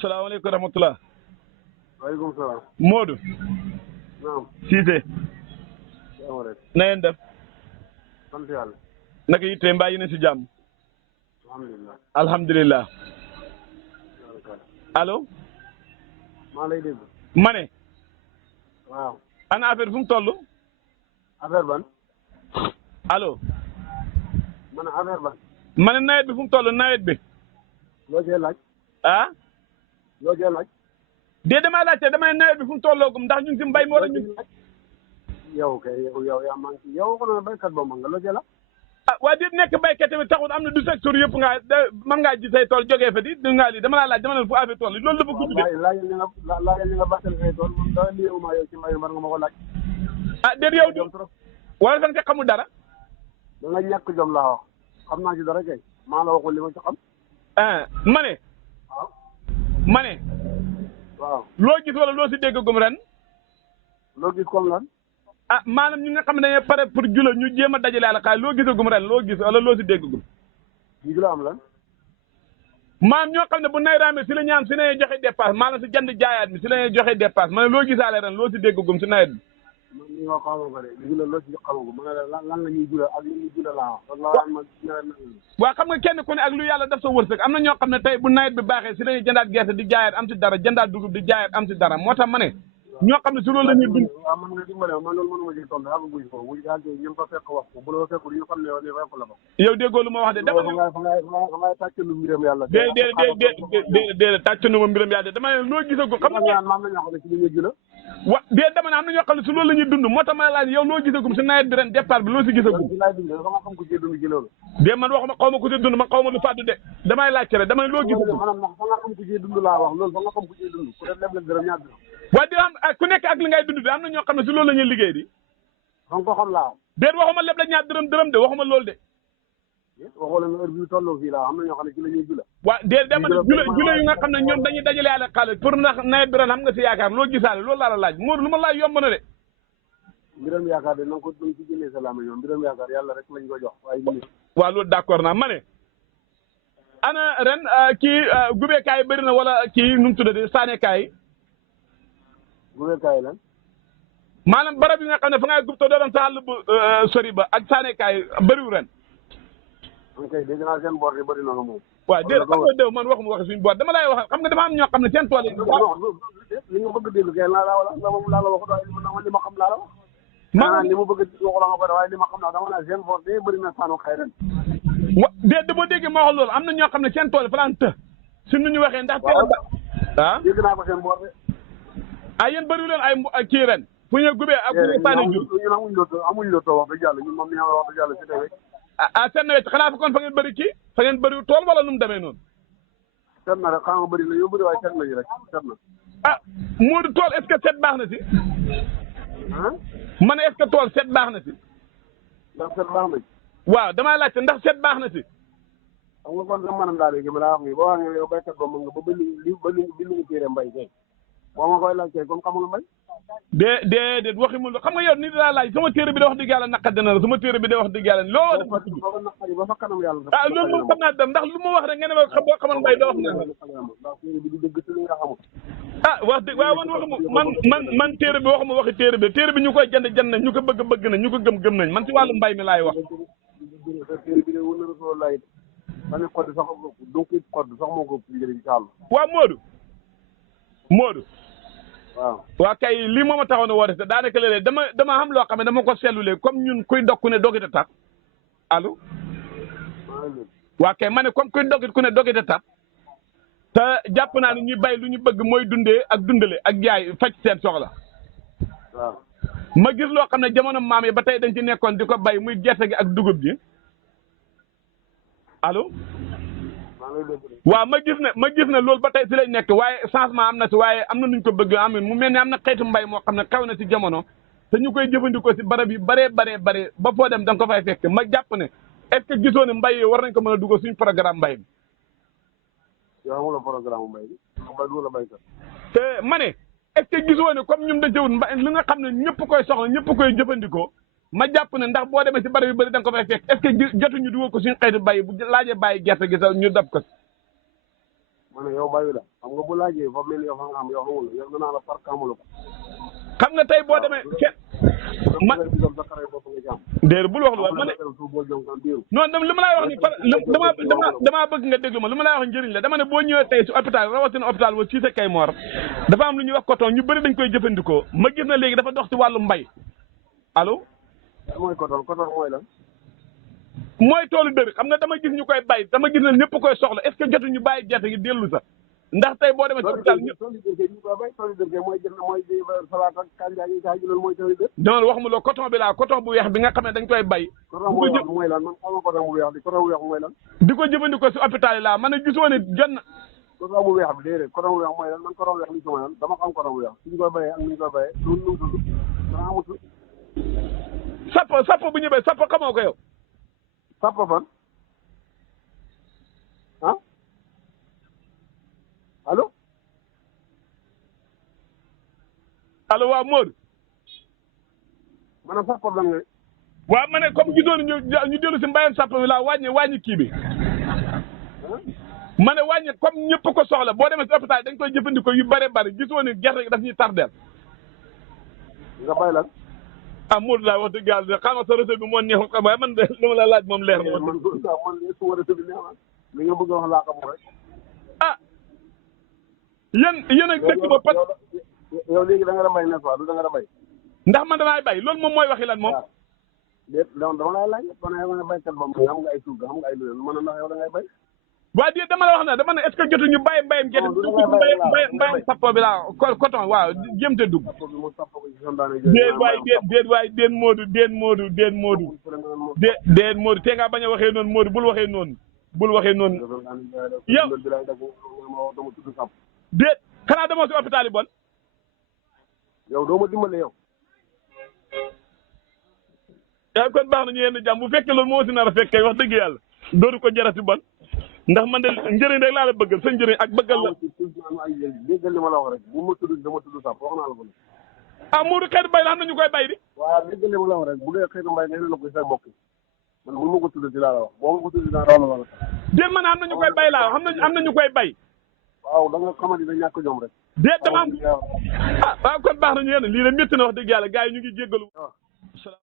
salaamaaleykum rahmatulah. waaleykum salaam. Modou. naam. Cissé. jàmm rek. na ngeen def. sant yàlla. naka yitte mbaa yi ne si jàmm. alhamdulilah. alhamdulilah. allo. maa lay dégg. ma ne. waaw. ana affaire fu mu toll. affaire ban. allo. ma ne affaire ban. ma ne nawet bi fu mu toll nawet bi. loo cee laaj. ah. loo cee laaj. dee damay laajte damay nawet bi fu mu tolloogum ndax ñu ngi si mbay mi wala ñu. yow kay yow yaa maa ngi ci yow waxoon na béykat boobu nga loo cee la. ah waa di nekk béykat tamit taxul am na du secteur yëpp ngaa mën ngaa ji say tool jógee fa di ngaa lii dama laa laaj dama ne fu affaire tool yi loolu dafa gudd de. laajal li nga bàttal say tool man dara liyeewuma yow ci mbay mi war nga ma ko laaj. ah déet yow du wala fan nga xamul dara. da nga ñàkk jom laa wax xam naa ci dara kay maa la waxul li ma ci xam. ah ma ne. waaw. ma ne. waaw. loo gis wala loo si déggagum ren. loo gis comme lan. ah maanaam ñi nga xam ne dañuy pare pour jula ñu jéem a dajale àll xaalis loo gisagum ren loo gis wala loo si déggagum. ñu la am lan. maanaam ñoo xam ne bu nay raamee si la ñaan si la ñuy joxe dépasse maanaam si jënd jaayaat mi si la ñuy joxe dépasse ma ne loo gisaale ren loo si déggagum si nawet bi. man mii nga xamoo ko de jula loo ci xamoo ma ne la lan la ñuy jula ak li ñuy jula laa wax. loolu ma waaw xam nga kenn ku ne ak lu yàlla def sa wërsëg am na ñoo xam ne tey bu nawet bi baaxee si la ñuy jëndaat gerte di jaayaat am si dara jëndaat dugub di jaayaat am si dara moo tax ma ne ñoo xam ne si loolu la ñuy dund. waaw man nga dimbale man loolu mënuma ci tontu xam nga buñ ko buñ àggee ñun fa fekk wax ko bu la fekkul ñu xam ne yow ni fekk la ko. yow déggoo lu ma wax de dama ngay tàcc lu mbiram yàlla. déedéet tàcc nu ma mbiram yàlla de dama ne loo gisagul xam nga maam la ñoo xam ne ci li ñuy jula wa déet dama ne am na ñoo xam ne si loolu la ñuy dund moo tax ma laaj yow loo gisagum si nawet bi ren départ bi loo si gisagum. ci laay dund sama xam ko ci dund ci loolu. de man waxuma xaw ma ku ci dund man xaw ma lu fàddu de damay laajte rek dama ne loo gisagum. maanaam ndax fa nga xam ko ci dund laa wax loolu fa nga xam ko ci dund ku def lépp dërëm ñaar dërëm. waaye dina am ku nekk ak li ngay dund de am na ñoo xam ne si loolu la ñuy liggéey di. fa nga ko xam laa wax. déet waxuma lépp la ñaar dërëm de waxuma loolu de. waxoo leen heure bi tolloo fii laa am na ñoo xam ne ci la ñuy jula. waaw déet dama ne jula yu nga xam ne ñoom dañuy dajale àll xaalis pour ndax nawet bi ren xam nga si yaakaar loo gisaale loolu laa la laaj Modou lu ma laaj yomb na de. mbiram yaakaar de na nga ko na nga ci génnee sa laame ñoom mbiram yaakaar yàlla rek lañ ko jox waaye ñu. waaw loolu d'accord naa ma ne. ana ren kii gubeekaay bëri na wala kii nu mu tuddati saanekaay yi. gubeekaay lan. maanaam barab yi nga xam ne fa ngay gub te doo doon sa àll bu sori ba ak saanekaay bëriwul ren. ok dégg naa seen boor yi bëri na moom. waaw déedéet xam nga déw man waxuma waxi suñu boor dama lay wax xam nga dafa am ñoo xam ne seen tool yi. li nga bëgg a dégg kay laa la wax waaye li ma xam laa la wax. maanaam li ma bëgg a dégg waxu la nga ko waaye li ma xam naa dama naa seen boor de bëri na saanu xëy ren. déet dama déggee ma wax loolu am na ñoo xam ne seen tool yi fa laan të si nu ñu waxee ndax. waaw ah dégg naa ko seen boor de. ah yéen bëriwul leen ay kii ren fu ñu gubee ak fu ñu paane jur. ñun amuñ lotoo wax dëgg yàlla ñun moom ni wax dëgg yàlla si tey. ah seen nawet xanaa fa kon fa ngeen bëri kii fa ngeen bëri tool wala nu mu demee noonu. set na rek xam nga bëri na yow bëri waaye set na yi rek set na. ah Modou tool est-ce que set baax na si. ah. ma ne est-ce que tool set baax na si. ndax set baax na ci. waaw damay laajte ndax set baax na si. xam nga kon sama maanaam daal léegi ma laa wax nii boo xam ne yow béykat ba mën nga ba bind nga téere mbay kay boo ma koy laaj kay comme xam nga mbay. déedéet waxi mu xam nga yow nit laa laaj sama téere bi da wax dëgg yàlla naqadi na la sama téere bi da wax dëgg yàlla loo def ba fa kanam yàlla ah loolu moom xam naa dem ndax lu ma wax rek nga ne ma xam boo xamal mbay doo wax ne ndax téere bi di dëgg ci li nga xamul. ah wax dëgg waaw man waxuma man téere bi waxuma waxi téere bi ñu koy jënd ñu ko bëgg nañ ñu ko gëm nañ man ci wàllu mbay mi laay wax. téere bi de wër na Rasul laay ba ne code sax donc code sax moo ko njëriñ ci àll. waaw Modou waaw kay lii moom a taxoon a woote te daanaka léeg-léeg dama xam loo xam ne dama ko seetlu léegi comme ñun kuy dog ku ne dogite tat allo waaw kay ma ne comme kuy dogit ku ne dogite tat te jàpp naa ne ñuy bay lu ñu bëgg mooy dundee ak dundale ak jaay faj seen soxla waaw ma gis loo xam ne jamono maam yi ba tey dañ ci nekkoon di ko bay muy gerte gi ak dugub ji allo waaw ma gis ne loolu ba tey si lañ nekk waaye changement am na si waaye am na nuñ ko bëgg am mu mel ne am na xeetu mbay moo xam ne xew na si jamono te ñu koy jëfandikoo si barab yi bare ba foo dem da nga ko fay fekk ma jàpp ne est-ce que gisoo ne mbay yi war nañ ko mën a dugal suñu programme mbay bi. yow amuloo programme mbay bi mbay du la baykat. te ma ne est-ce que gisoo ne comme ñun dañ ci wut mbay li nga xam ne ñëpp koy soxla ñëpp koy jëfandikoo ma jàpp ne ndax boo demee si barab yu bëri da nga ko fay fekk est-ce que jotuñu dugal ko suñu xeetu bay bu laajee bàyyi gerte gi sax ñu dab ko. ma ne yow bàyyi la xam nga bu laajee fa mel ni yow fa nga xam yow xamul yow danaa la par kamulu ko. xam nga tey boo demee ma déedéet bul wax lu ma ne non li ma lay wax ni damaa bëgg nga déglu ma li ma lay wax njëriñ la dama ne boo ñëwee tey si hôpital rawatina hôpital wa Cissé Kaymoor dafa am lu ñuy wax coton ñu bëri dañ koy jëfandikoo ma gis na léegi dafa dox ci wàllu mbay allo. mooy coton mooy lan. mooy toolu dër xam nga dama gis ñu koy bay dama gis ne ñëpp koy soxla est-ce que jotu ñu bàyyi gerte gi dellu sax ndax tey boo demee ci hôpital ñëpp toolu dër ñu koy bay toolu dër mooy jënd mooy salaat ak kanja yi tax loolu mooy toolu dër. non waxuma loo coton bi laa coton bu weex bi nga xam ne dañ koy bay. coton mooy lan man xaw coton bu weex bi coton bu weex mooy lan. di ko jëfandikoo si hôpital yi laa man ne gisoo ne jot na. coton bu weex bi déedéet coton bu weex mooy lan man coton bu weex li ci mooy lan dama xam coton bu weex suñu koy bayee ak ni ñu koy bayee loolu nu mu tudd dana amut. sappo bu ñu bay sappo xamoo ko yow. sappo fan. ah allo allo waaw Modou. maanaam sax problème nga. waaw ma ne comme gisoon ñu dellu si mbayam sàpp bi laa wàññi kii bi. ma ne wàññi comme ñëpp ko soxla boo demee si hôpital dañ koy jëfandikoo yu bare bari gisoo ne gerte gi daf ñuy tardeel. nga bay lan. ah Modou laa wax dëgg yàlla xam nga sa réseau bi moo neexul xam waaye man de li ma la laaj moom leer na. man suma réseau bi neex na li nga bëgg a wax laa xam rek. ah yéen ak dëkk ba parce que yow léegi da nga bay n'est-ce pas du da nga bay. ndax man damay bay loolu moom mooy waxi lan moom. déet dama lay laaj kon yow nga baykat ba mu am nga ay suuf xam nga ay lu leen mën na ndax yow da ngay bay. waaw di dama la wax ne dama ne est-ce que jotuñu bàyyi mbayam gerte mbayam sappo bi laa coton waaw jëm te dugg déet waay déet Modou déet Modou te ngaa bañ a waxee noonu Modou bul waxee noonu yow déet xanaa demoo si hôpital yi bon yow doo ma dimbale yow yaa kon baax na ñu yenn jàmm bu fekkee loolu moo si nar a fekkee wax dëgg yàlla dootu ko jarati bon ndax man de njëriñ rek laa la bëggal sa njëriñ ak bëggal la. déggal li ma la wax rek bu ma tudd dama tudd sax wax naa la ko. ah Modou xeetu mbay la xam na ñu koy bay di. waaw déggal li ma la wax rek bu dee xeetu mbay nee na ko sa mbokk man bu ma ko tudd di laa la wax boo ma ko tudd dinaa raw la wala. déet man am na ñu koy bay laa am na ñu koy bay. waaw da nga xamante ne ñàkk jom rek. déet dama am waaw kon baax na ñu yenn lii de métti na wax dëgg yàlla gars yi ñu ngi jéggalu.